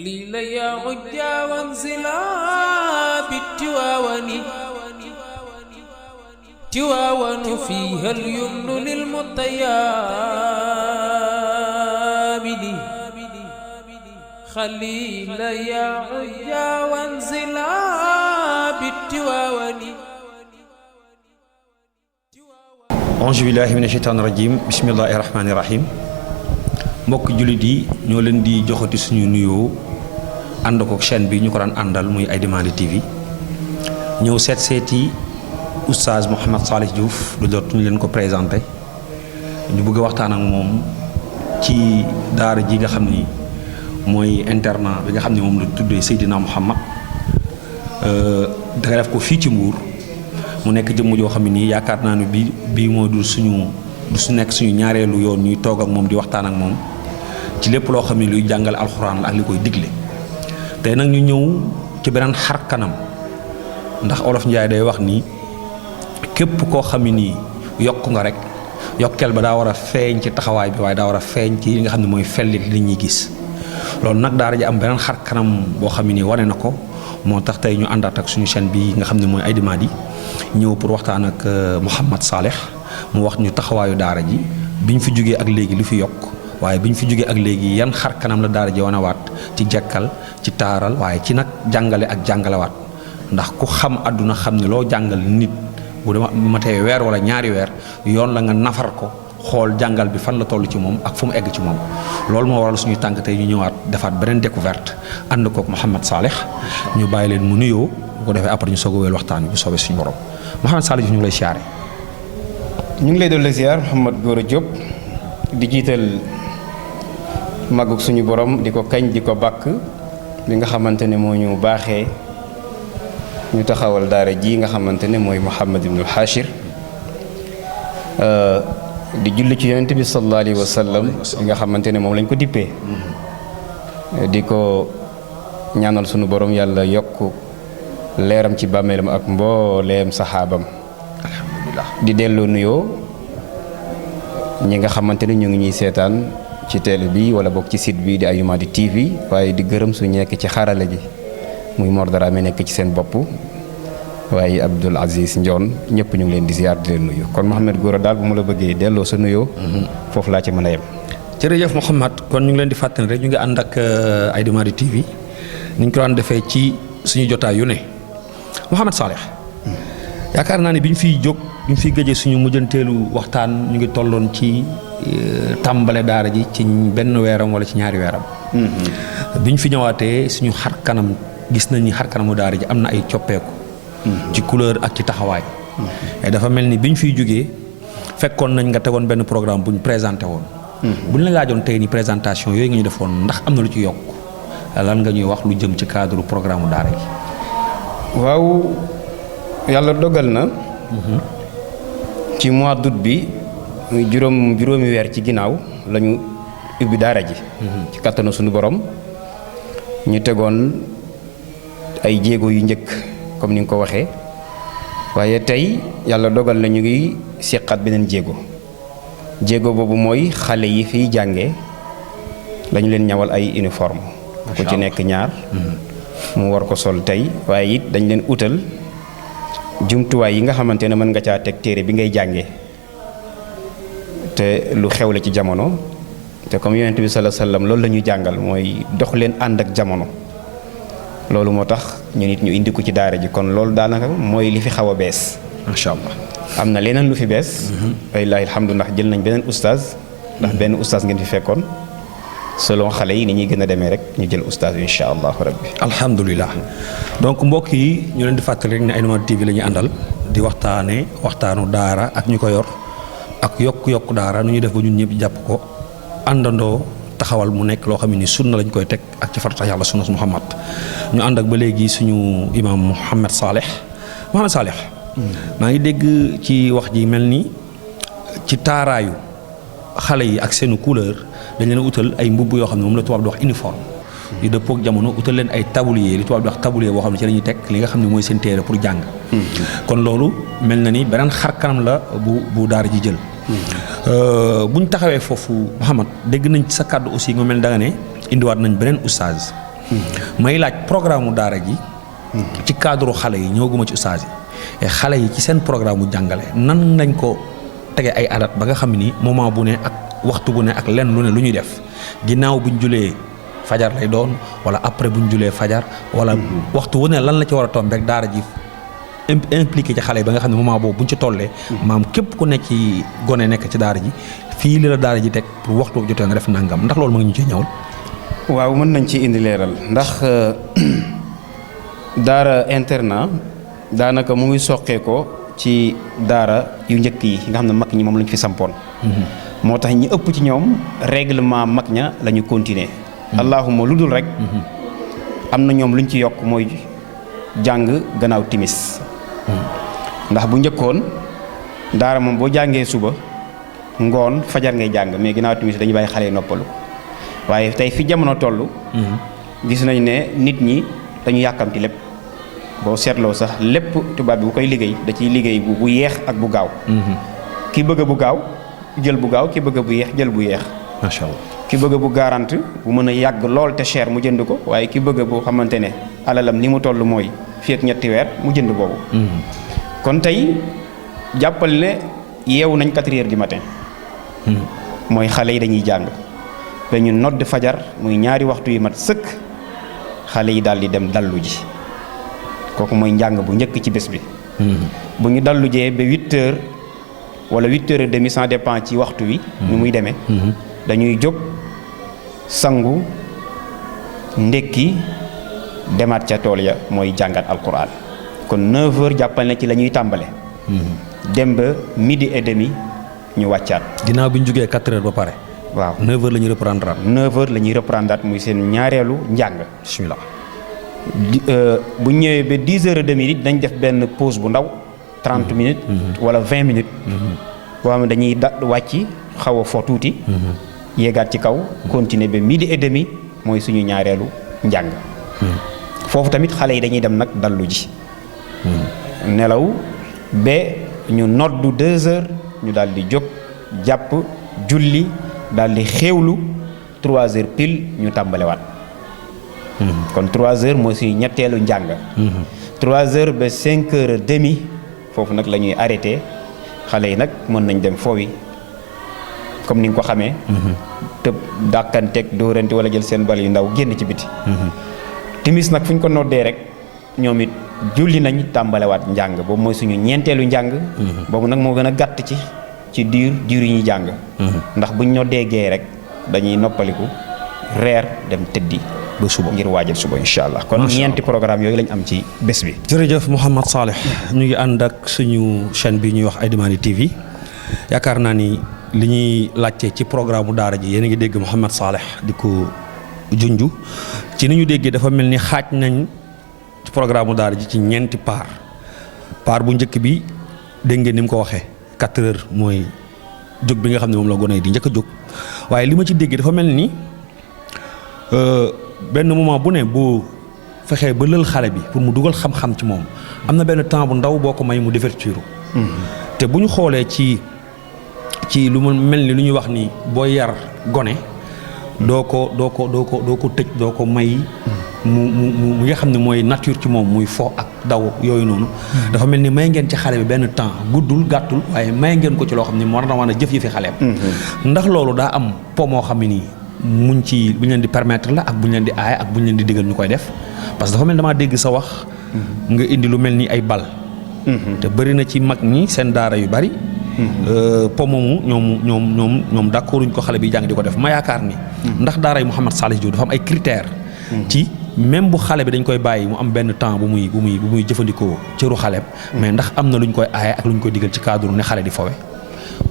قليلا يا عجا وانزلا بالتواون تواون فيها اليمن للمطيابد خليلا يا عجا وانزلا بالتواون auzu billaahi mina sheytaani rajiim bismillaahi rahmaani rahiim mbokk jullit yi ñoo leen di joxati suñu nuyoo ànd ko chaîne bi ñu ko daan àndal muy Aïdamady TV ñëw seeti oustaz Mouhamed Salih Diouf du dootuñu leen ko présenté ñu bëgg a waxtaan ak moom ci daara ji nga xam ni mooy internat bi nga xam ne moom la tuddee Seydina Mouhamed da def ko fii ci Mbuur mu nekk jëmm joo xam ne nii yaakaar naa ne bii moo du su nekk suñu ñaareelu yoon ñuy toog ak moom di waxtaan ak moom ci lépp loo xam ne luy jàngale alxuraan la ak li koy digle tey nag ñu ñëw ci beneen xar kanam ndax olof Njaay day wax ni képp koo xam ne nii yokk nga rek yokkeel ba daa war a feeñ ci taxawaay bi waaye daa war a feeñ ci li nga xam ne mooy fellit li ñuy gis loolu nag daara ji am beneen xar kanam boo xam ne nii wane na ko moo tax tey ñu àndaat ak suñu chaîne bi nga xam ne mooy Aïdamady ñëw pour waxtaan ak Mouhamed Salih mu wax ñu taxawaayu daara ji biñ fi jógee ak léegi lu fi yokk waaye biñ fi jógee ak léegi yan xar kanam la daara ji wanewaat ci jekkal ci taaral waaye ci nag jàngale ak jàngalewaat ndax ku xam àdduna xam ne loo jàngal nit bu dama matee weer wala ñaari weer yoon la nga nafar ko xool jàngal bi fan la toll ci moom ak fu mu egg ci moom loolu moo waral suñuy tànk tey ñu ñëwaat defaat beneen découverte ànd kook Mouhamed Salih ñu bàyyi leen mu nuyoo bu ko defee après ñu soog a wéyal waxtaan bi bu soobee suñu borom Mouhamed Salih ñu ngi lay siyaare. ñu ngi lay dolli ziar Mouhamed Gora Diop di jiital màggug suñu borom di ko kañ di ko bàkk bi nga xamante ne moo ñu baaxee ñu taxawal daara ji nga xamante ne mooy Mouhamed ibnul Hachir di julli ci yonent bi sallallahu alayhi wa sallam bi nga xamante ne moom lañ ko dippee di ko ñaanal suñu borom yàlla yokk leeram ci bàmmeelam ak mbooleem saxaabam di delloo nuyoo ñi nga xamante ne ñu ngi ñuy seetaan ci télé bi wala boog ci site bi di Aïdamady TV waaye di gërëm su nekk ci xarala ji muy Mor Dramé nekk ci seen bopp waaye Abdoul Aziz Ndione ñëpp ñu ngi leen di ziar di leen nuyu kon Mouhamed Gora daal bu ma la bëggee delloo sa nuyoo. foofu laa ci mën a yem. jërëjëf Mouhamed kon ñu ngi leen di fàttali rek ñu ngi ànd ak Aïdamady TV ni ñu ko daan defee ci suñu jotaay yu ne Mouhamed Salih yaakaar naa ne bi ñu fiy jóg bi ñu fiy gëjee suñu mujjanteelu waxtaan ñu ngi tolloon ci tàmbale daara ji ci benn weeram wala ci ñaari weeram. bi ñu fi ñëwaatee suñu xar kanam gis nañ ni xar kanamu daara ji am na ay coppeeku. ci couleur ak ci taxawaay. dafa mel ni bi ñu fiy jógee fekkoon nañ nga tegoon benn programme bu ñu présenté woon. bu ñu la laajoon tey ni présentation yooyu nga ñu defoon ndax am na lu ci yokk lan nga ñuy wax lu jëm ci cadre programme daara ji. waaw yàlla dogal na. ci mois d'août bi juróomi weer ci ginnaaw la ñu ubbi daara ji. ci kattanu suñu borom ñu tegoon ay jéego yu njëkk comme ni nga ko waxee waaye tey yàlla dogal na ñu ngi seqaat beneen jéego boobu mooy xale yi fiy jànge lañu leen ñawal ay uniforme ku ci nekk ñaar. mu war ko sol tey waaye it dañ leen utal jumtuwaay yi nga xamante ne mën nga caa teg téere bi ngay jàngee te lu xew la ci jamono te comme yonent bi sallallahu alayhi wasallam loolu la ñuy jàngal mooy dox leen ànd ak jamono loolu moo tax ñu nit ñu indi ko ci daara ji kon loolu daanaka mooy li fi xaw a bees. macha allah am na leneen lu fi bees. wallaahi alhamdu ndax jël nañ beneen oustaz ndax benn oustaz ngeen fi fekkoon. selon xale yi ni ñuy gën a demee rek ñu jël oustaz bi incha allahu rabbi. alhamdulilah donc mbokk yi ñu leen di fàttali rek ne Aïdamady TV la ñuy àndal di waxtaanu daara ak ñu ko yor ak yokk daara nu ñuy def ba ñun ñëpp jàpp ko àndandoo taxawal mu nekk loo xam ne ni sunna lañ koy teg ak ci farata yàlla sunna Muhammad ñu ànd ak ba léegi suñu imam Mouhamed Salih. maa ngi dégg ci wax ji mel ni ci taaraayu xale yi ak seenu couleur. dañ leen utal ay mbubb yoo xam ne moom la tubaab di wax uniforme yu dëppook jamono utal leen ay tablier li tubaab di wax tablier boo xam ne ci la ñuy teg li nga xam ne mooy seen téere pour jàng. kon loolu mel na ni beneen xar kanam la bu daara ji jël. bu ñu taxawee foofu Mouhamed dégg nañ ci sa kàddu aussi nga mel da nga ne indiwaat nañ beneen oustaz may laaj programme mu daara ji ci cadre xale yi ñëwaguma ci ustaas yi et xale yi ci seen programme mu jàngale nan lañ ko tege ay adat ba nga xam ni moment bu ne ak waxtu bu ne ak lenn lu ne lu ñuy def ginnaaw buñ julee fajar lay doon wala après buñ julee fajar wala waxtu wu ne lan la ci war a tombe rek daara ji impliqué ci xale yi ba nga xam ne moment boobu buñ ci tollee maam képp ku nekk ci gone nekk ci daara ji fii li la daara ji teg pour waxtu jotee nga def nangam ndax loolu ma ngi ñu ci ñëwal. waaw mën nañ ci indi leeral ndax daara internat daanaka mu ngi soqee ko ci daara yu njëkk yi nga xam ne mag ñi moom lañ fi sampoon. moo tax ñi ëpp ci ñoom règlement mag ña la ñu continuer. allahuma lu dul rek. am na ñoom luñ ci yokk mooy jàng gannaaw timis. ndax bu njëkkoon daara moom boo jàngee suba ngoon fajar ngay jàng mais gannaaw timis dañuy bàyyi xale yi noppalu waaye tey fi jamono toll. gis nañ ne nit ñi dañu yàkkamti lépp boo seetloo sax lépp tubaab bi bu koy liggéey da ciy liggéey bu yeex ak bu gaaw. ki bëgg bu gaaw jël bu gaaw ki bëgg bu yeex jël bu yeex. macha allah ki bëgg bu garante bu mën a yàgg lool te cher mu jënd ko waaye ki bëgg bu xamante ne alalam ni mu toll mooy fii ak ñetti weer mu jënd boobu. kon tey jàppal ne yeewu nañ 4 heures du matin. mooy xale yi dañuy jàng ba ñu nodd fajar muy ñaari waxtu yu mat sëkk xale yi daal di dem dallu ji kooku mooy njàng bu njëkk ci bés bi. bu ñu dallu jee ba 8 heures wala 8 heures et demi ça dépend ci waxtu wi. nu muy demee. dañuy jóg sangu ndékki demaat ca tool ya mooy jàngat alquran kon 9 heures jàppal ne ci la ñuy tàmbale. dem ba midi et demi ñu wàccaat. ginnaaw bi ñu jógee 4 heures ba pare. waaw 9 heures la ñuy reprendre. 9 heures la ñuy reprendre muy seen ñaareelu njàng. bismillah. bu ñu ñëwee ba 10 heures et demi dañ def benn pause bu ndaw 30 minutes. wala 20 minutes. boo xam ne dañuy wàcc xaw a fo tuuti. yéegaat ci kaw continuer ba midi et demi mooy suñu ñaareelu njàng. foofu tamit xale yi dañuy dem nag dallu ji. nelaw ba ñu noddu 2 heures ñu daal di jóg jàpp julli daal di xéewlu 3 heures pile ñu tàmbalewaat. kon 3 heures mooy suñu ñetteelu njàng. 3 heures ba 5 heures et demi foofu nag la ñuy arrêté xale yi nag mën nañ dem foowi comme ni nga ko xamee. tëb dàkkanteeg dóorante wala jël seen bal yu ndaw génn ci biti. timis nag fu ñu ko noddee rek ñoom it julli nañ tàmbalewaat njàng boobu mooy suñu ñeenteelu njàng. boobu nag moo gën a gàtt ci diir yi ñuy jàng. ndax buñ noddee gee rek dañuy noppaliku reer dem tëddi ba suba ngir waajal suba incha allah. kon ñeenti programme yooyu lañ am ci bés bi. jërëjëf Mouhamed Saleh ñu ngi ànd ak suñu chaîne bi ñuy wax Aïdamady TV yaakaar naa ni li ñuy laajte ci programme mu daara ji yéen a ngi dégg Mouhamed Saleh di ko junju ci ni ñu déggee dafa mel ni xaaj nañ ci programme mu daara ji ci ñeenti part bu njëkk bi dégg ngeen ni mu ko waxee 4 heures mooy jóg bi nga xam ne moom la gone yi di njëkk a jóg waaye li ma ci déggee dafa mel ni benn moment bu ne boo fexee ba lël xale bi pour mu dugal xam-xam ci moom am na benn temps bu ndaw boo ko may mu dévertir. te bu ñu xoolee ci lu mu mel ni lu ñuy wax ni booy yar gone doo ko tëj doo ko may mu nga xam ne mooy nature ci moom muy fo ak daw yooyu noonu. dafa mel ni may ngeen ci xale bi benn temps guddul gàttul waaye may ngeen ko ci loo xam ne war na war a jëf yi fi xaleem. ndax loolu daa am po moo xam ne nii muñ ci bu ñu leen di permettre la ak bu ñu leen di aay ak bu ñu leen di digal ñu koy def parce que dafa mel damaa dégg sa wax. nga indi lu mel ni ay bal. te bëri na ci mag ñi seen daara yu bari. po moomu ñoom d'accorduñ ko xale bi jàng di ko def ma yaakaar ni. ndax daara yi Mouhamed Saleh Diop dafa am ay critères. ci même bu xale bi dañ koy bàyyi mu am benn temps bu muy jëfandikoo cëru xaleem. mais ndax am na lu ñu koy aaye ak lu ñu koy digal ci cadre ne xale di fowe.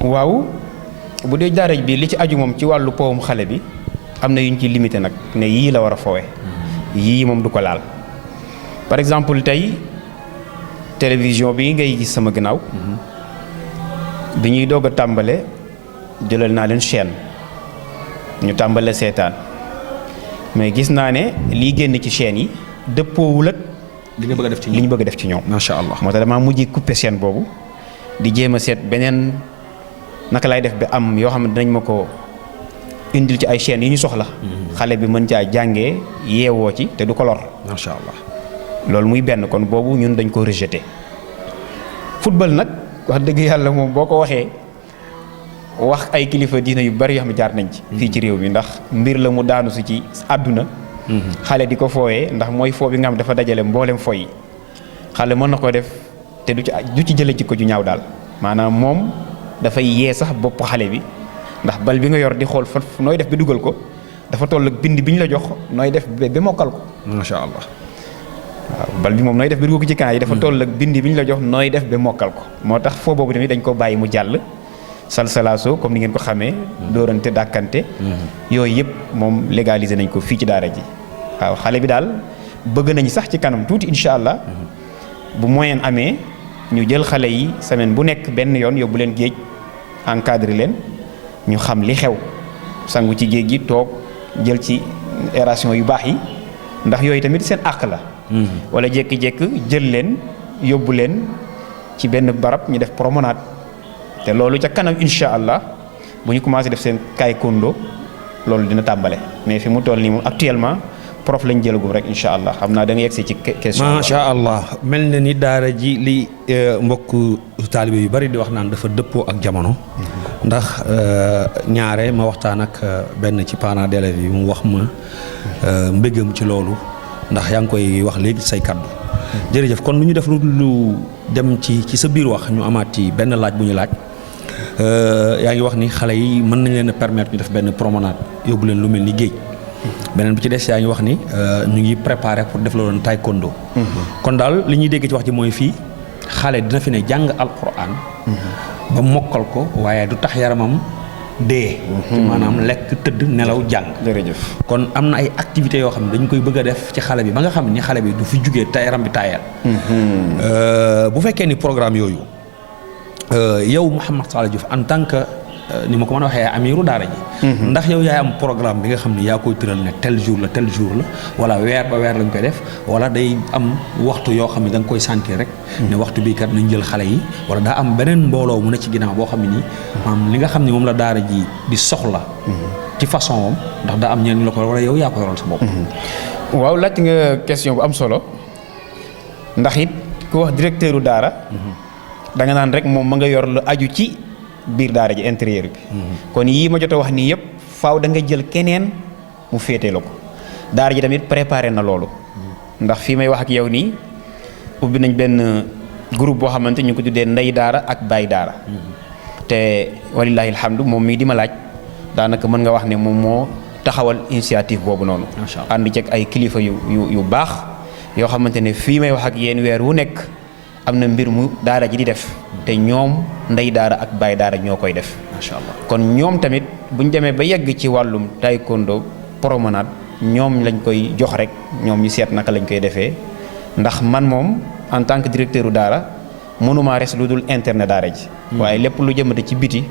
waaw bu dee daara bi li ci aju moom ci wàllu powum xale bi am na yu ñu ci limité nag ne yii la war a fowe yii moom du ko laal par exemple tey télévision bi ngay gis sama gannaaw. bi ñuy doog a tàmbale jëlal naa leen chaîne ñu tàmbale seetaan mais gis naa ne lii génn ci chaîne yi dëppoowul ak li nga bëgg a def ci li ñu bëgg a def ci ñoom. macha allah moo tax damaa mujj coupé chaîne boobu di jéem a seet beneen naka laay def ba am yoo xam ne dinañ ma ko indil ci ay chaînes yi ñu soxla xale bi mën caa jàngee yeewoo ci te du ko lor. macha allah. loolu muy benn kon boobu ñun dañ ko rejeté. football nag wax dëgg yàlla moom boo ko waxee wax ay kilifa diina yu bari yoo xam ne jaar nañ ci. fii ci réew mi ndax mbir la mu daanu si ci àdduna. xale di ko fooyee ndax mooy foo bi nga xam dafa dajale mboolem fooy yi xale mën na ko def te du ci jële jikko ju ñaaw daal maanaam moom dafay yee sax bopp xale bi ndax bal bi nga yor di xool fa nooy def ba dugal ko dafa toll ak bind bi ñu la jox nooy def ba mokkal ko. macha allah. waaw bal bi moom nooy def ba dugal ko ci camp yi dafa toll ak bind bi ñu la jox nooy def ba mokkal ko moo tax foo boobu tamit dañ ko bàyyi mu jàll. salsalaaso comme ni ngeen ko xamee. dóorante dàkkante. yooyu yëpp moom légaliser nañ ko fii ci daara ji. waaw xale bi daal bëgg nañ sax ci kanam tuuti incha allah. bu moyen amee ñu jël xale yi semaine bu nekk benn yoon yóbbu leen géej encadré leen ñu xam li xew sangu ci géej gi toog jël ci aération yu baax yi ndax yooyu tamit seen àq la. wala jékki-jékki jël leen yóbbu leen ci benn barab ñu def promenade. te loolu ca kanam incha allah bu ñu commencé def seen taekwondo loolu dina tàmbale mais fi mu toll nii moom actuellement prof lañ jëlagum rek incha allah xam naa da nga yegsi ci question. macha allah mel na ni daara ji li mbokk taalibe yu bari di wax naan dafa dëppoo ak jamono. ndax ñaare ma waxtaan ak benn ci parents d'élèves yi mu wax ma mbégam ci loolu ndax yaa ngi koy wax léegi say kaddu. jërëjëf kon lu ñu def lu dem ci sa biir wax ñu amaat ci benn laaj bu ñu laaj. yaa ngi wax ni xale yi mën nañ leen a permettre ñu def benn promenade yóbbu leen lu mel ni géej. beneen bi ci des yaa ngi wax ni ñu ngi préparé pour def la doon taekwondo. kon daal li ñuy dégg ci wax ji mooy fii xale dina fi ne jàng alquran. ba mokkal ko waaye du tax yaramam dee. maanaam lekk tëdd nelaw jàng. jërëjëf kon am na ay activités yoo xam ne dañ koy bëgg a def ci xale bi ba nga xam ni xale bi du fi jugee te yaram bi taayal. bu fekkee ni programme yooyu. yow Mouhamed Saleh Diouf en tant que ni ma ko mën a waxee amiru daara ji. ndax yow yaay am programme bi nga xam ne yaa koy tëral ne tel jour la wala weer ba weer lañ koy def wala day am waxtu yoo xam ne da nga koy sentir rek. ne waxtu bii kat nañ jël xale yi wala daa am beneen mbooloo mu ne ci ginnaaw boo xam ne nii maanaam li nga xam ne moom la daara ji di soxla. ci façon moom ndax daa am ñenn la ko wala yow yaa ko yoral sa bopp. waaw laaj nga question bu am solo ndax it ku wax directeuru daara. da nga naan rek moom ma nga yor lu aju ci biir daara ji intérieur bi. kon yii ma jot a wax nii yëpp faaw da nga jël keneen mu féete la ko daara ji tamit préparé na loolu. ndax fii may wax ak yow nii ubbi nañ benn groupe boo xamante ñu ko tuddee ndey daara ak baay daara. te walillahi alhamdu moom mii di ma laaj daanaka mën nga wax ne moom moo taxawal initiative boobu noonu. macha allah ànd ceeg ay kilifa yu baax yoo xamante ne fii may wax ak yéen weer wu nekk. am na mbir mu daara ji di def te ñoom ndey daara ak baay daara ñoo koy def. macha allah kon ñoom tamit bu ñu demee ba yegg ci wàllum taekwondo promenade ñoom lañ koy jox rek ñoom ñu seet naka lañ koy defee ndax man moom en tant que directeur daara mënumaa res lu dul internet daara ji. waaye lépp lu jëmate ci biti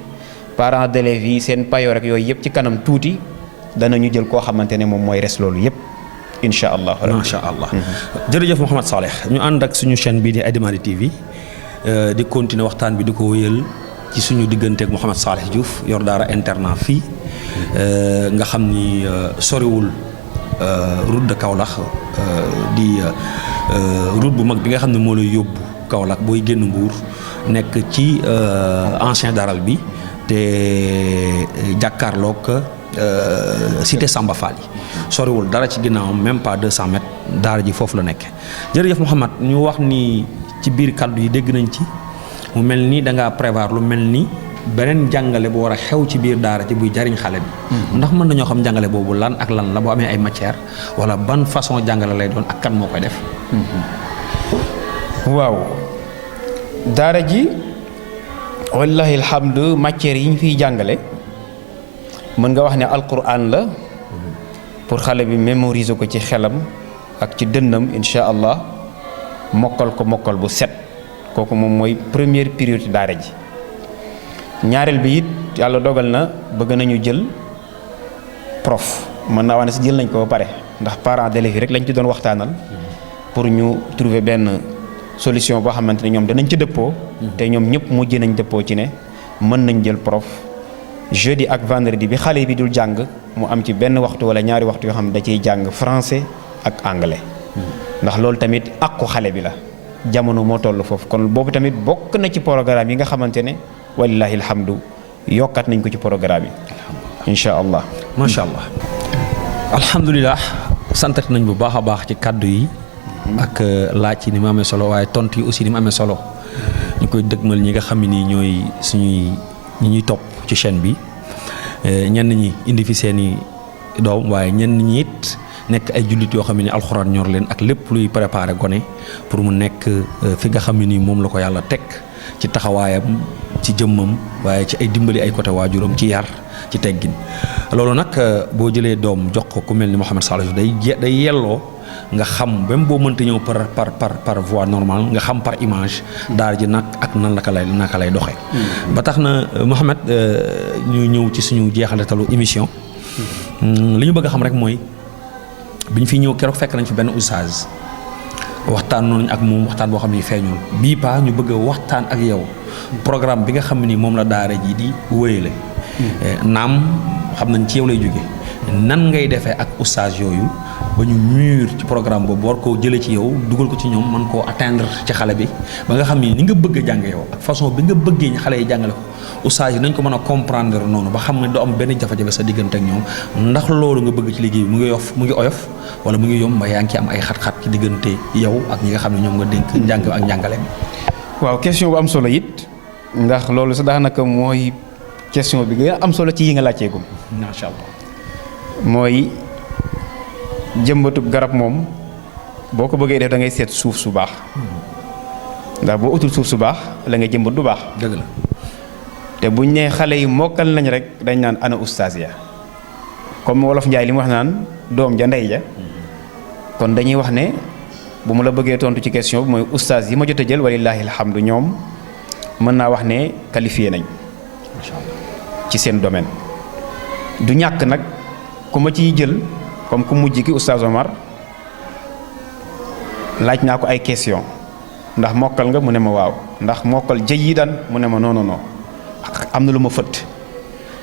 parents d'élèves yi seen payoor rek yooyu yëpp ci kanam tuuti danañu jël koo xamante ne moom mooy res loolu yëpp. incha allah macha allah. jërëjëf Mouhamed Saleh ñu ànd ak suñu chaîne bii di Aïdamady TV di continuer waxtaan bi di ko wéyal ci suñu digganteeg Mouhamed Saleh Diouf yor daara internat fii nga xam ni soriwul route de Kaolack di route bu mag bi nga xam ne moo lay yóbbu Kaolack booy génn Mbour nekk ci ancien daral bi te jàkkaarloog cité Samba Fall yi soriwul dara ci ginnaawam même pas 200 mètres daara ji foofu la nekk. jërëjëf Mouhamed ñu wax ni ci biir kàddu yi dégg nañ ci mu mel ni da ngaa prévoir lu mel ni beneen jàngale bu war a xew ci biir daara ci buy jariñ xale bi. ndax mën nañoo xam jàngale boobu lan ak lan la boo amee ay matière wala ban façon jàngale lay doon ak kan moo koy def. waaw daara ji wallahi alhamdu matière yi ñu fiy jàngale mën nga wax ne alquran la pour xale bi mémoriser ko ci xelam ak ci dënnam incha allah mokkal ko mokkal bu set kooku moom mooy première priorité daara ji. ñaareel bi it yàlla dogal na bëgg nañu jël prof mën naa wax ne si jël nañ ko ba pare ndax parents d'élèves yi rek lañ ci doon waxtaanal pour ñu trouver benn solution boo xamante ne ñoom danañ ci dëppoo. te ñoom ñëpp mujj nañ dëppoo ci ne mën nañ jël prof jeudi ak vendredi bi xale bi dul jàng mu am ci benn waxtu wala ñaari waxtu yoo xam ne da ciy jàng français ak anglais ndax loolu tamit àqu xale bi la jamono moo toll foofu kon boobu tamit bokk na ci programme yi nga xamante ne walillahi alhamdu yokkat nañ ko ci programme yi incha allah. macha allah alhamdulilah santat nañ bu baax a baax ci kàddu yi ak laaj yi ni mu amee solo waaye tontu yi aussi ni mu amee solo ñu koy dëgmal ñi nga xam ne nii ñooy suñuy ñi ñuy topp ci chaîne bi ñenn ñi indi fi seeni doom waaye ñenn ñi it nekk ay jullit yoo xam ne alxuraan ñor leen ak lépp luy préparé gone pour mu nekk fi nga xam ne nii moom la ko yàlla teg ci taxawaayam ci jëmmam waaye ci ay dimbali ay côté waajuram ci yar ci teggin loolu nag boo jëlee doom jox ko ku mel ni Mouhamed Salih day yelloo nga xam même boo mënta ñëw par voie normale nga xam par image daara ji nag ak nan naka lay doxee. ba tax na Mouhamed ñu ñëw ci suñu jeexaletalu émission. li ñu bëgg a xam rek mooy bi ñu fi ñëw keroog fekk nañ fi benn oustaz waxtaan noonu ak moom waxtaan boo xam ne feeñul bii paa ñu bëgg a waxtaan ak yow programme bi nga xam ni moom la daara ji di wéyale. naam xam nañ ci yow lay jóge nan ngay defee ak oustaz yooyu ba ñu mûr ci programme boobu war koo jëlee ci yow dugal ko ci ñoom mën koo atteindre ci xale bi ba nga xam ni nga bëgg a jàng yow ak façon bi nga bëggee ñu xale yi jàngale ko oustaz yi nañ ko mën a comprendre noonu ba xam ne doo am benn jafe-jafe sa diggante ak ñoom ndax loolu nga bëgg ci liggéey mu ngi oyof wala mu ngi yomb ba yaa ngi am ay xat-xat ci diggante yow ak ñi nga xam ne ñoom nga dénk njàng ak njàngale. waaw question bu am solo it ndax loolu sax daanaka mooy question bi nga am solo ci yi nga laajteegum. macha allah mooy jëmbatub garab moom boo ko bëggee def da ngay seet suuf su baax ndax boo utul suuf su baax la nga jëmbat du baax. dëgg la te buñ nee xale yi mokkal nañ rek dañ naan ana ustaas ya comme wolof Njaay li mu wax naan doom ja ndey ja kon dañuy wax ne bu mu la bëggee tontu ci question bi mooy ustaas yi ma jot a jël walillaahi alhamdu ñoom mën naa wax ne qualifié nañ ci seen domaine. du ñàkk nag ku ma ciy jël comme ku mujj ki oustaz Omar laaj naa ko ay question ndax mokkal nga mu ne ma waaw ndax mokkal jayidan mu ne ma non non non am na lu ma fëtt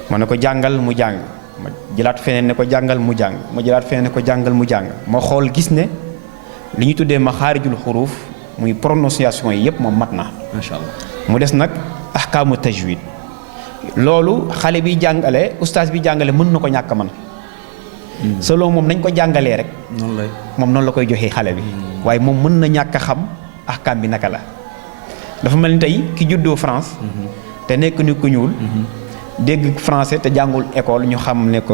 ma ne ko jàngal mu jàng ma jëlaat feneen ne ko jàngal mu jàng ma jëlaat feneen ne ko jàngal mu jàng ma xool gis ne li ñu tuddee ma xaarijul xuruuf muy prononciation yi yëpp moom mat na. macha allah mu des nag ahkaamu tajwid loolu xale bi jàngale ustaas bi jàngale mën na ko ñàkk man solo moom nañ ko jàngalee rek moom noonu la koy joxee xale bi waaye moom mën na ñàkk a xam ahkaam bi naka la dafa mel ni tey ki juddoo France te nekk ni ku ñuul dégg français te jàngul école ñu xam ne ko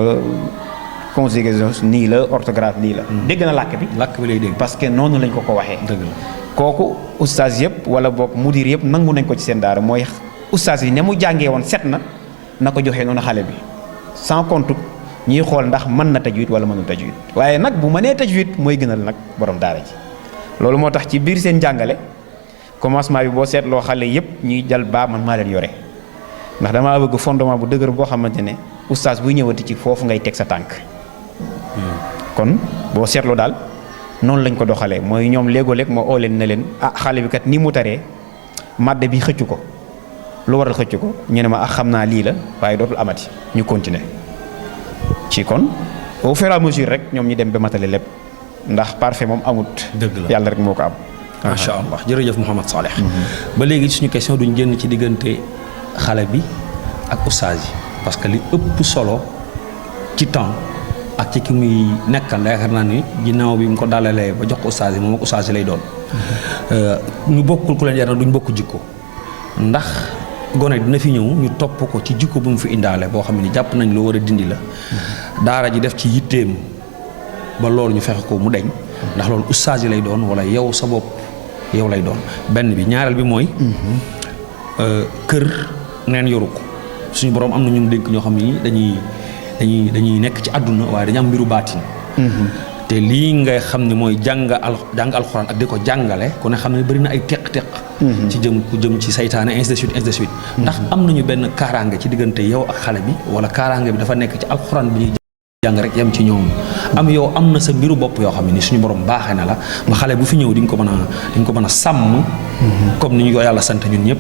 conjugaison nii la orthographe nii la dégg na làkk bi lay dégg parce que noonu lañ ko waxee dëgg la kooku ustaas yëpp wala boog mudir yëpp nangu nañ ko ci seen daara mooy ustaas yi ne mu jàngee woon set na ko joxee noonu xale bi sans compte ñuy xool ndax mën na tajwid wala mënul tajwid waaye nag bu mënee tajwid mooy gënal nag borom daara ji loolu moo tax ci biir seen jàngale commencement bi boo seetloo xale yëpp ñuy jël baa man maa leen yore ndax damaa bëgg fondement bu dëgër boo xamante ne ustaas buy ñëwati ci foofu ngay teg sa tànk kon boo seetloo daal noonu lañ ko doxalee mooy ñoom léegoo-léeg moo oo leen ne leen ah xale bi kat ni mu taree madde bi xëccu ko lu waral xëcc ko ñu ne ma ah xam naa lii la waaye dootul amati ñu continuer ci kon au fur et à mesure rek ñoom ñi dem ba matale lépp ndax parfait moom amut. dëgg la yàlla rek moo ko am. macha allah jërëjëf Mouhamed Salih. ba léegi suñu question duñ génn ci diggante xale bi ak ustaas yi parce que li ëpp solo ci temps ak ci ki muy nekkal yaakaar naa ni ginnaaw bi mu ko dalalee ba jox ko ustaas yi moom ak ustaas yi lay doon. ñu bokkul ku leen yar duñ bokk jikko ndax. gone dina fi ñëw ñu topp ko ci jikko bu mu fi indaale boo xam ne jàpp nañ loo war a dindi la daara ji def ci yitteem ba loolu ñu fexe ko mu deñ ndax loolu ustaas yi lay doon wala yow sa bopp yow lay doon benn bi ñaareel bi mooy kër neen yoru ko suñu borom am na ñun dénk ñoo xam ni dañuy nekk ci àdduna waaye dañu am mbiru baatin te lii nga xam ne mooy jàng alxuraan ak di ko jàngale ku ne xam ne bëri na ay teq-teq ci ku jëm ci saytaane ainsi de suite ndax am nañu benn kaaraange ci diggante yow ak xale bi wala kaaraange bi dafa nekk ci alxuraan bi ñuy jàng rek yam ci ñoom am yow am na sa mbiru bopp yoo xam ne ni suñu borom baaxee na la ba xale bu fi ñëw di nga ko mën a sàmm comme ni ñu ko yàlla sant ñun ñëpp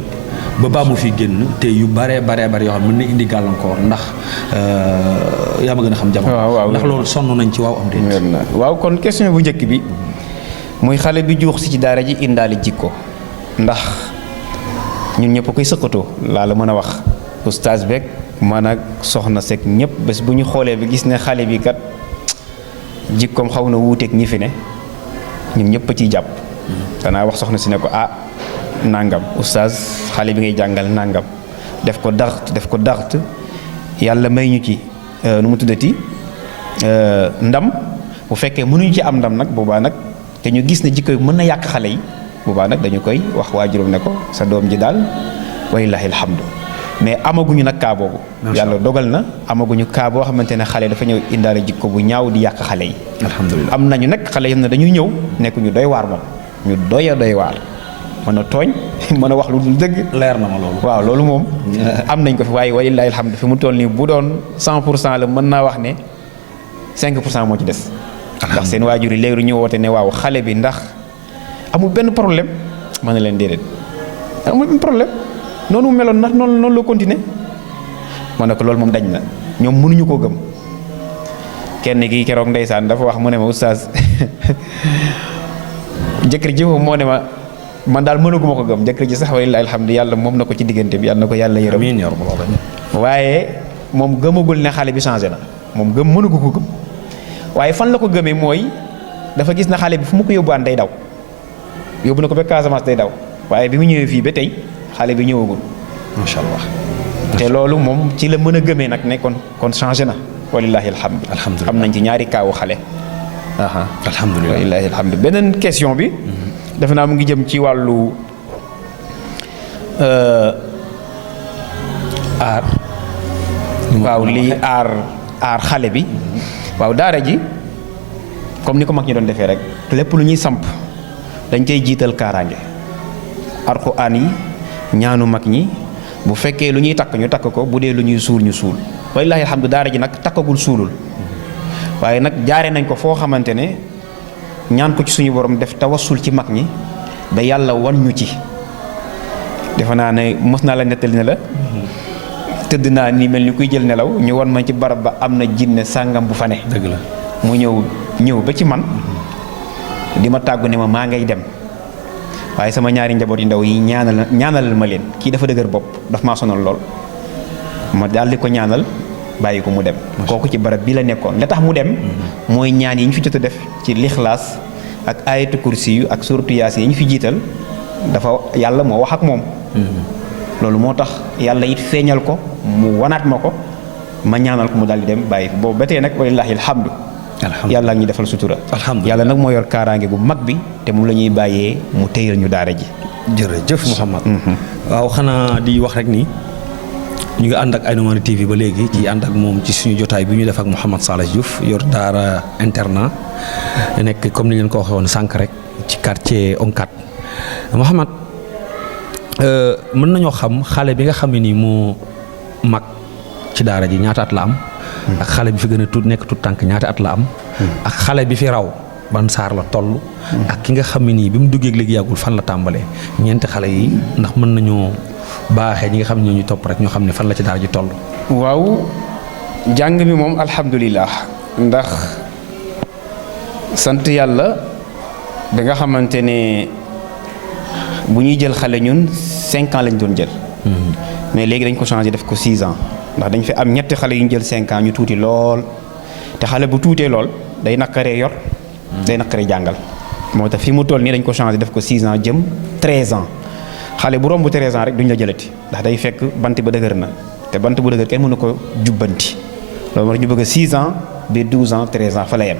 ba baa mu fi génn te yu baree yoo xam ne mën na indi gàllankoor ndax yaa ma gën a xam jamono ndax loolu sonn nañ ci waaw am déet waaw kon question bu njëkk bi muy xale bi juux si ci daara ji indaale jikko ndax ñun ñëpp koy sëqatoo laa la mën a wax oustaz beeg man ak soxna Seck ñëpp bés bu ñu xoolee bi gis ne xale bi kat jikkoom xaw na wuuteeg ñi fi ne ñun ñëpp a ciy jàpp. danaa wax soxna si ne ko nangam oustaz xale bi ngay jàngal nangam def ko daxt yàlla may ñu ci nu mu tuddati ndam bu fekkee mënuñu ci am ndam nag boobaa nag te ñu gis ne jikko yi mën na yàq xale yi boobaa nag dañu koy wax waajuram ne ko sa doom ji daal walillahi alhamdu mais amaguñu nag kaa boobu yàlla dogal na amaguñu kaa boo xamante ne xale dafa ñëw indaale jikko bu ñaaw di yàq xale yi alhamdulilah am nañu nag xale yam ne dañuy ñëw nekk ñu doy waar moom ñu doy waar mën a tooñ mën a wax lu dul dëgg leer na ma loolu waaw loolu moom am nañ ko fi waaye walillahi alhamdu fi mu toll nii bu doon 100% la mën naa wax ne 5% moo ci des ndax seen waajur yi léegi ñu woote ne waaw xale bi ndax amul benn problème mën na leen déedéet amul benn problème noonu mu meloon nag noonu la continuer ma ne ko loolu moom dañ na ñoom mënuñu koo gëm kenn gi keroog ndeysaan dafa wax mu ne ma oustaz jëkkër ji moo ne ma man daal mënaguma ko gëm jëkkër ji sax walillahi alhamdu yàlla moom na ko ci diggante bi yàlla na ko yàlla yërëm waaye moom gëmagul ne xale bi changé na moom mënugu ko gëm waaye fan la ko gëmee mooy dafa gis na xale bi fu mu ko yóbbuwaan day daw yóbbu na ko ba Casamance day daw waaye bi mu ñëwee fii ba tey xale bi ñëwagul macha allah te loolu moom ci la mën a gëmee nag ne kon changé na walillahi alhamdu alhamdulilah am nañ ci ñaari kaawu xale alhamdulilah walillahi alhamdu beneen question bi defe naa mu ngi jëm ci wàllu aar waaw lii aar xale bi waaw daara ji comme ni ko mag ñi doon defee rek lépp lu ñuy samp dañ cay jiital kaaraange alxuraan yi ñaanu mag ñi bu fekkee lu ñuy takk ñu takk ko bu dee lu ñuy suul ñu suul wallaahi alhamdu daara ji nag takkagul suulul waaye nag jaare nañ ko foo xamante ne ñaan ko ci suñu borom def tawassul ci mag ñi ba yàlla wan ñu ci defe naa ne mos naa la nettali ne la tëdd naa ni mel ni kuy jël nelaw ñu wan ma ci barab ba am na jinne sàngam bu fa ne dëgg la mu ñëw ba ci man di ma tàggu ne ma maa ngay dem waaye sama ñaari njaboot yu ndaw yi ñaanalal ma leen kii dafa dëgër bopp daf maa sonal lool ma daal di ko ñaanal bàyyi ko mu dem kooku ci barab bi la nekkoon la tax mu dem mooy ñaan yi ñu fi jot a def ci lixlaas ak ayatu kursi yu ak suratu yaasi yi ñu fi jiital dafa yàlla moo wax ak moom loolu moo tax yàlla it feeñal ko mu wanaat ma ko ma ñaanal ko mu daal di dem bàyyi boobu ba tey nag walillahi alhamdu yàlla ak ñi defal sutura yàlla nag moo yor kaaraange bu mag bi te moom la ñuy bàyyee mu téyal ñu daara ji jërëjëf Mouhamad waaw xanaa di wax rek ni ñu ngi ànd ak Aïnoumane TV ba léegi ci ànd ak moom ci suñu jotaay bi ñu def ak Mouhamad Saleh Diouf yor daara internat nekk comme ni ngeen ko waxee woon sànq rek ci quartier Oncat Mouhamad mën nañoo xam xale bi nga xam ne nii moo mag ci daara ji ñaata at la am ak xale bi fi gën a tuut nekk tuut tànk ñaata at la am ak xale bi fi raw ban saar la toll ak ki nga xam ne nii bi mu duggee léegi yàggul fan la tàmbalee ñeenti xale yi ndax mën nañoo baaxee ñi nga xam ne ñoo ñu topp rek ñoo xam ne fan la ci daara ji toll waaw jàng mi moom alhamdulilah ndax sant yàlla bi nga xamante ne bu ñuy jël xale ñun 5 ans lañ doon jël mais léegi dañ ko changé def ko 6 ans ndax dañ fi am ñetti xale yu ñu jël 5 ans ñu tuuti lool te xale bu tuutee lool day naqaree yor day naqaree jàngal moo tax fi mu toll nii dañ ko changé def ko 6 ans jëm 13 ans xale bu romb 13 ans rek duñ la jëlati ndax day fekk bant ba dëgër na te bant bu dëgër kenn mënu ko jubbanti loolu moo tax ñu bëgg 6 ans ba 12 ans 13 ans fa la yem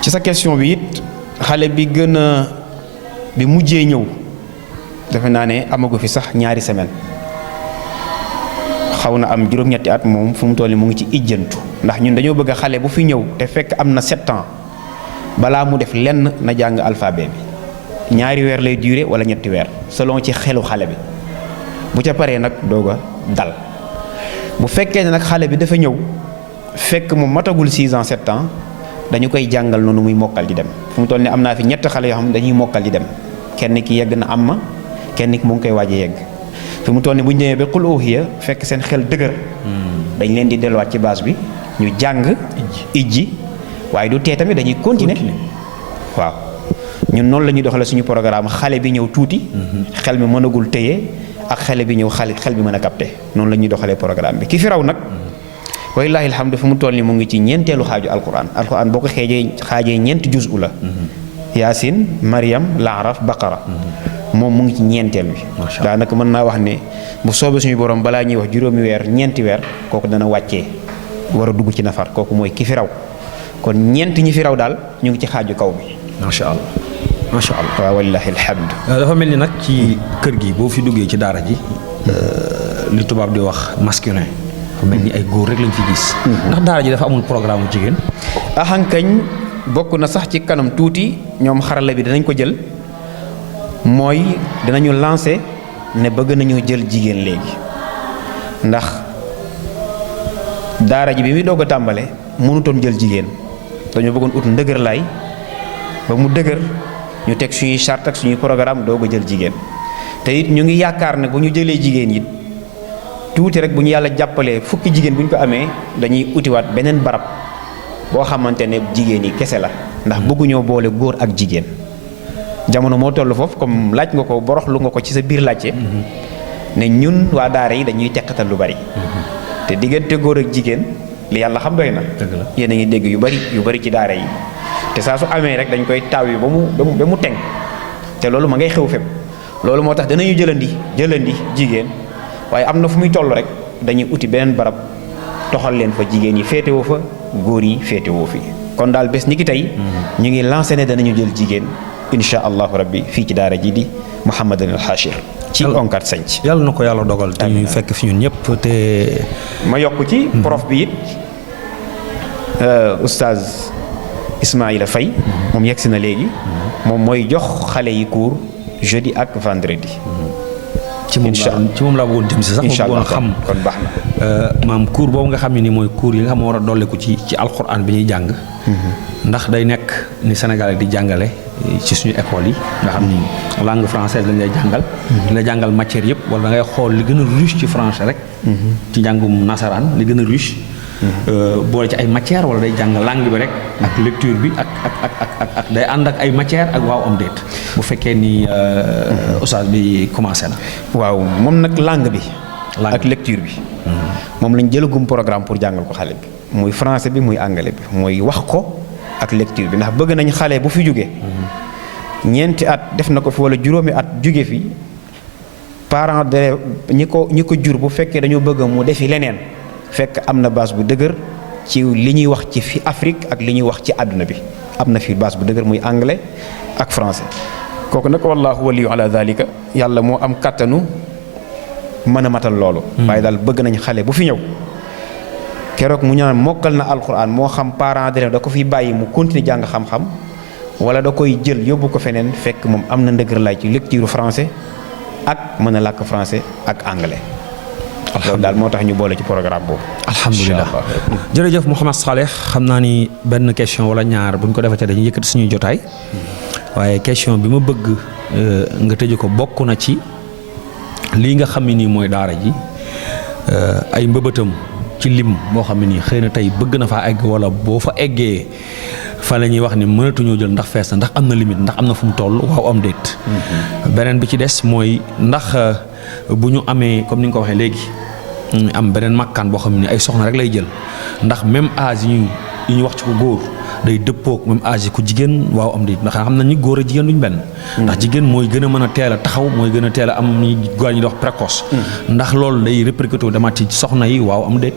ci sa question bi it xale bi gën a bi mujjee ñëw defe naa ne amagu fi sax ñaari semaine xaw na am juróom-ñetti at moom fu mu toll mu ngi ci ijjantu ndax ñun dañoo bëgg xale bu fi ñëw te fekk am na 7 ans balaa mu def lenn na jàng alphabet bi ñaari weer lay durer wala ñetti weer selon ci xelu xale bi bu ca paree nag doog a dal bu fekkee ne nag xale bi dafa ñëw fekk mu matagul 6 ans 7 ans dañu koy jàngal noonu muy mokkal di dem fu mu toll ni am naa fi ñett xale yoo xam ne dañuy mokkal di dem kenn ki yegg na am ma kenn ki mu ngi koy waaj a yegg fi mu toll ni bu ñu demee ba qul uhiya fekk seen xel dëgër dañ leen di delluwaat ci base bi ñu jàng ijji waaye du tee tamit dañuy continuer waaw ñun noonu la ñuy doxale suñu programme xale bi ñëw tuuti xel mi mënagul téye ak xale bi ñëw xel bi mën a capté noonu la ñuy doxalee programme bi ki fi raw nag wallaahi alhamdu fu mu toll ni mu ngi ci ñeenteelu xaaju alquran boo ko xaajee ñeenti juz la yaasin mariam laaraf baqara moom mu ngi ci ñeenteel bi daanaka mën naa wax ne bu soobee suñu borom balaa ñuy wax juróomi weer ñeenti weer kooku dana wàccee war a dugg ci nafar kooku mooy ki fi raw kon ñeent ñi fi raw daal ñu ngi ci xaaju kaw bi macha allah macha allah waaw wallaahi alhamdu dafa mel ni nag ci kër gi boo fi duggee ci daara ji li tubaab di wax masculin dafa mel ni ay góor rek lañ fi gis ndax daara ji dafa amul programme bu jigéen axankañ bokk na sax ci kanam tuuti ñoom xarala bi danañ ko jël mooy dinañu lancé ne bëgg nañu jël jigéen léegi ndax daara ji bi muy doog a tàmbale mënutoon jël jigéen dañoo bëggoon ut ndëgër laay ba mu dëgër ñu teg suñuy charte ak suñuy programme doog a jël jigéen te it ñu ngi yaakaar ne bu ñu jëlee jigéen it tuuti rek bu ñu yàlla jàppalee fukki jigéen bu ñu ko amee dañuy utiwaat beneen barab boo xamante ne jigéen yi kese la ndax bëgguñoo boole góor ak jigéen jamono moo toll foofu comme laaj nga ko boroxlu nga ko ci sa biir laajte ne ñun waa daara yi dañuy teqatal lu bari te diggante góor ak jigéen li yàlla xam doy na yéen a ngi dégg yu bari ci daara yi te saa su amee rek dañ koy taaw yi ba mu teng te loolu ma ngay xew fépp loolu moo tax danañu jëlandi jigéen waaye am na fu muy toll rek dañuy uti beneen barab toxal leen fa jigéen yi féetewoo fa góor yi féetewoo fi kon daal bés ni ki tey ñu ngi lancé ne danañu jël jigéen insha allahu rabbi fii ci daara ji di Mouhamadan al Hachir ci onkat sanc yàlla na ko yàlla dogal te ñu fekk fi ñun ñëpp te ma yokk ci prof bi it oustaz Ismaïla Faye moom yegsi na léegi moom mooy jox xale yi cours jeudi ak vendredi ci moom laa bëggoon jëm si sax ma bëggoon xam kon baax na maam cours boobu nga xam ne ni mooy cours yi nga xam ne war a dolleeku ci alxuraan bi ñuy jàng ndax day nekk ni Sénégal di jàngale ci suñu école yi nga xam ni langue française lañ lay jàngal di la jàngal matière yëpp wala da ngay xool li gën a riche ci français rek ci njàngum nasaraan li gën a riche boole ci ay matière wala day jàng langue bi rek ak lecture bi ak day ànd ak ay matière ak waaw am déet bu fekkee ni oustaz bi commencé na waaw moom nag langue bi ak lecture bi moom lañ jëlagum programme pour jàngal ko xale bi muy français bi muy anglais bi mooy wax ko ak lecture bi ndax bëgg nañ xale bu fi jóge ñeenti at def na ko fi wala juróomi at jóge fi parents d'élèves ñi ko jur bu fekkee dañoo bëgg mu defi leneen fekk am na base bu dëgër ci li ñuy wax ci fi Afrique ak li ñuy wax ci àdduna bi am na fi base bu dëgër muy anglais ak français kooku nag wallahu waliyu ala dhalika yàlla moo am kàttanu mën a matal loolu waaye daal bëgg nañ xale bu fi ñëw keroog mu ñaan mokkal na alquran moo xam parent d'élève da ko fi bàyyi mu continuer jàng xam-xam wala da koy jël yóbbu ko feneen fekk moom am na ndëgër laay ci lecture français ak mën a làkk français ak anglais loolu daal moo tax ñu boole ci programme boobu alhamdulilah jërëjëf Mouhamed Saleh xam naa ni benn question wala ñaar bu ñu ko defee dañuy yëkkati suñuy jotaay waaye question bi ma bëgg nga tëje ko bokk na ci lii nga xam ne nii mooy daara ji ay mbëbëtam ci lim boo xam ne nii xëy na tey bëgg na faa egg wala boo fa eggee fa la ñuy wax ni mënatuñoo jël ndax fees na ndax am na limite ndax am na fu mu toll waaw am déet beneen bi ci des mooy ndax bu ñu amee comme ni nga ko waxee léegi am beneen makkaan boo xam ne ay soxna rek lay jël ndax même âge yi ñu wax ci ko góor day dëppook même âge yi ku jigéen waaw am déet ndax xam nañ ni góor a jigéen duñ benn ndax jigéen mooy gën a mën a teel a taxaw mooy gën a teel a am ñi góor ñi di wax précoce ndax loolu day répercuté demaat ci soxna yi waaw am déet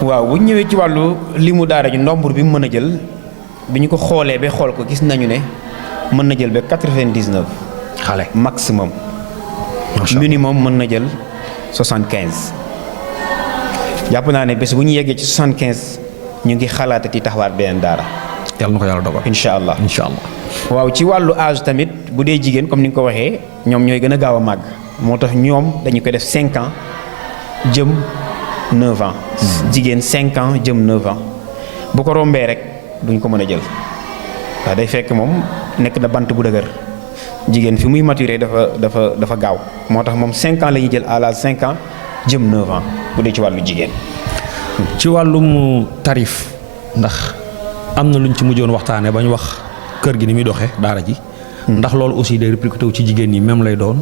waaw bu ñëwee ci wàllu li mu daara ji nombre bi mu mën a jël bi ñu ko xoolee ba xool ko gis nañu ne mën na jël ba 99 xale maximum minimum mën na jël 75 jàpp naa ne bés bu ñu yeggee ci 75 ñu ngi xalaatati taxawaat beneen daara yàlla na ko yàlla dogal incha allah incha allah waaw ci wàllu âge tamit bu dee jigéen comme ni nga ko waxee ñoom ñooy gën a gaaw a màgg moo tax ñoom dañu ko def 5 ans jëm 9 ans. jigéen 5 ans jëm 9 ans bu ko rombee rek duñ ko mën a jël waaw day fekk moom nekk na bant bu dëgër jigéen fi muy maturé dafa gaaw moo tax moom 5 ans la ñuy jël à l'âge 5 ans jëm 9 ans bu dee ci wàllu jigéen. ci wàllum tarif ndax am na luñ ci mujjoon waxtaanee ba ñu wax kër gi ni muy doxee daara ji. ndax loolu aussi day répercuté wu ci jigéen ñi même lay doon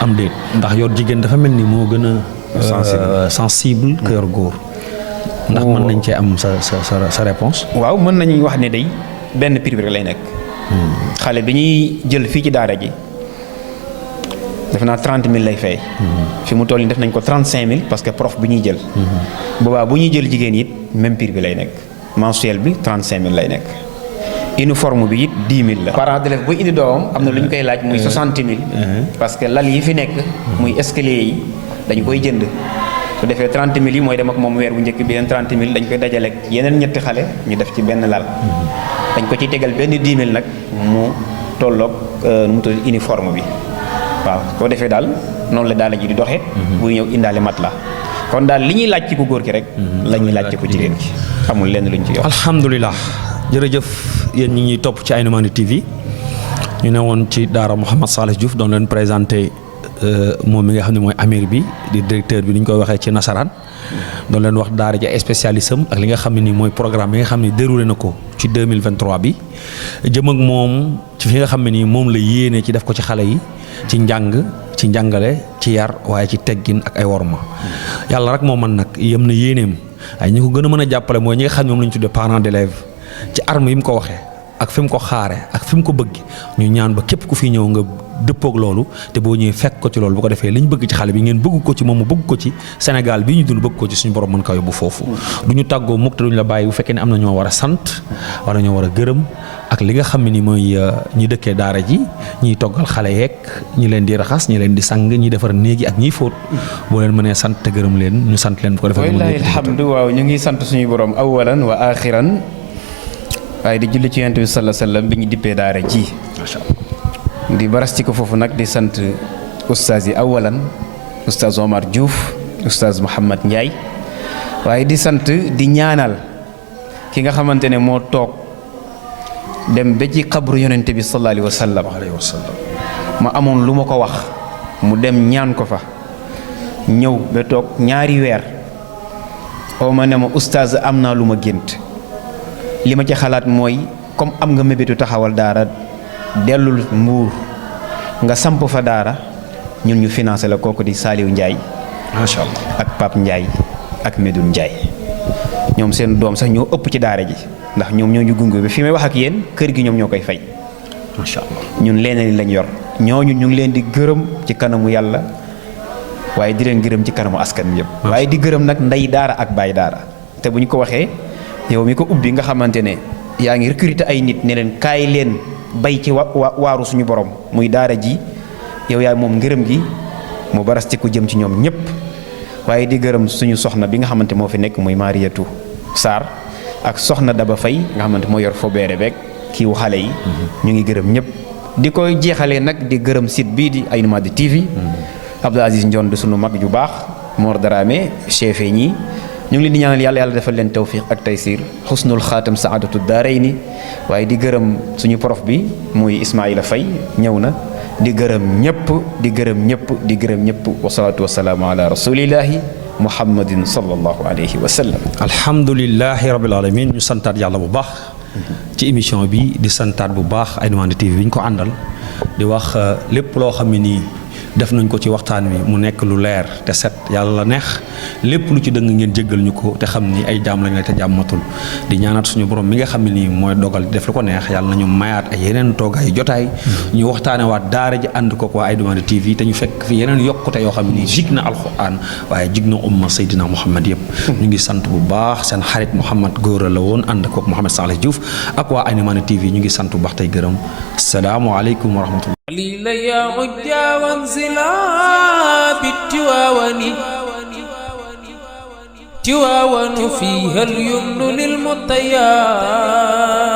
am déet ndax yor jigéen dafa mel ni moo gën a. sensible que yor góor. ndax mën nañ cee am sa réponse. waaw mën nañu wax ne day benn prix rek lay nekk. xale bi ñuy jël fii ci daara ji def naa 30 000 lay fay. fi mu toll nii def nañ ko 35 000 parce que prof bi ñuy jël. boobaa bu ñuy jël jigéen it même prix bi lay nekk mensuel bi 35 000 lay nekk. uniforme bi it 10 000 la. parent d'élève bu indi doomam am na lu ñu koy laaj muy 60 000. parce que lal yi fi nekk. muy escalier yi dañu koy jënd. su defee 30 000 yi mooy dem ak moom weer bu njëkk bi yeneen 30 000 dañ koy dajale ak yeneen ñetti xale ñu def ci benn lal. dañ ko ciy tegal benn 10 000 nag mu tolloog nu mu tudd uniforme bi waaw soo defee daal noonu la daara ji di doxee. buy ñëw indaale mat la kon daal li ñuy laaj ci ku góor ki rek. la ñuy laaj ci ku jigéen ki amul lenn luñ ci yor. alhamdulilah jërëjëf yéen ñi ñuy topp ci Aïnoumane TV ñu ne woon ci daara Mouhamed Saleh Diouf doon leen présenté. moom mi nga xam ne mooy amir bi di directeur bi ni ñu koy waxee ci nasaraan doon leen wax daara ji ay spécialiste am ak li nga xam ne nii mooy programme bi nga xam ne déroulé na ko ci 2023 bi jëm ak moom ci fi nga xam ne nii moom la yéene ci def ko ci xale yi ci njàng ci njàngale ci yar waaye ci teggin ak ay worma yàlla rek moo man nag yem na yéeneem ay ñi ko gën a mën a jàppale mooy ñi nga xam ne moom la ñu tuddee parents d'élèves ci arme yi mu ko waxee ak fi mu ko xaare ak fi mu ko bëgg ñu ñaan ba képp ku fi ñëw nga dëppoog loolu te boo ñëwee fekk ko ci loolu bu ko defee li ñu bëgg ci xale bi ngeen bëgg ko ci moom mu bëgg ko ci Sénégal bii ñu dund bëgg ko ci suñu borom mën ko yóbbu foofu du ñu tàggoo mukk te duñu la bàyyi bu fekkee ne am na ñoo war a sant wala ñoo war a gërëm ak li nga xam ne ni mooy ñi dëkkee daara ji ñiy toggal xale yeeg ñi leen di raxas ñi leen di sang ñi defar néegi ak ñiy fóot boo leen mënee sant te gërëm leen ñu sant leen bu ko defee wallaahi alhamdu waaw ñu ngi sant suñu borom awalan wa axiran waaye di julli ci yonent bi sallallahu alayhi wasallam bi ñu dippee daara ji macha Allah di barasti ko foofu nag di sant ustaas yi awalan ustaas Omar Diouf ustaas Mouhamad Ndiaye waaye di sant di ñaanal ki nga xamante ne moo toog dem ba ci xabru yonent bi sallallahu alayhi wasallam ma amoon lu ma ko wax mu dem ñaan ko fa ñëw ba toog ñaari weer oo ma ne ma ustaas am naa lu ma gént li ma ci xalaat mooy comme am nga mébétu taxawal daara dellul Mbuur nga samp fa daara ñun ñu financé la kooku di Saliou Ndiaye macha Allah ak Pape Ndiaye ak Medoune Ndiaye ñoom seen doom sax ñoo ëpp ci daara ji ndax ñoom ñoo ñu gunge bi fi may wax ak yéen kër gi ñoom ñoo koy fay macha Allah ñun leneen lañ yor ñooñu ñu ngi leen di gërëm ci kanamu yàlla waaye di leen gërëm ci kanamu askan bi yëpp waaye di gërëm nag ndey daara ak baay daara te bu ñu ko waxee yow mi ko ubbi nga xamante ne yaa ngi recruter ay nit ne leen kaay leen bay ci waaru suñu borom muy daara ji yow yaay moom ngërëm gi mu barasti ku jëm ci ñoom ñëpp waaye di gërëm suñu soxna bi nga xamante moo fi nekk muy Mariatu Sarr ak soxna Daba Faye nga xamante moo yor fobeere beeg kii wu xale yi ñu ngi gërëm ñëpp di koy jeexalee nag di gërëm site bii di Aïnoumane TV Abdou Aziz Ndion di sunu mag ju baax Mor Darame chef ñi ñu ngi leen di ñaanal yàlla defal leen tawfiq ak taysir xusnul xaatam saadatu daarayni waaye di gërëm suñu prof bi muy Ismaïla Faye ñëw na di gërëm ñëpp di gërëm ñëpp di gërëm ñëpp wasalaatu wasalaamu ala rasulillahi muhammadin sallallahu alayhi wa sallam alhamdulilahi rabbil alamin ñu santaat yàlla bu baax ci émission bi di santaat bu baax Aïnoumane TV bi ñu ko àndal di wax lépp loo xam ne nii def nañ ko ci waxtaan wi mu nekk lu leer te set yàlla la neex lépp lu ci dëng ngeen jéggal ñu ko te xam ni ay jaam lañ la te jàmmatul di ñaanaat suñu borom mi nga xam ne nii mooy dogal di def lu ko neex yàlla nañu mayaat ay yeneen toogaay jotaay ñu waxtaane waat daara ji ànd ko waa Aïnoumane TV te ñu fekk fi yeneen yokkute yoo xam ne nii jig na alxuraan waaye jig na umma Seydina Muhammad yëpp ñu ngi sant bu baax seen xarit Mouhamad Góora la woon ànd kook Mouhamed Saleh Diouf ak waa Aïnoumane TV ñu ngi sant bu baax tey gërëm salaamualeykum wa rahmatullah قليلا يا عجا وانزلا بالتواون تواون فيها اليمن للمطيار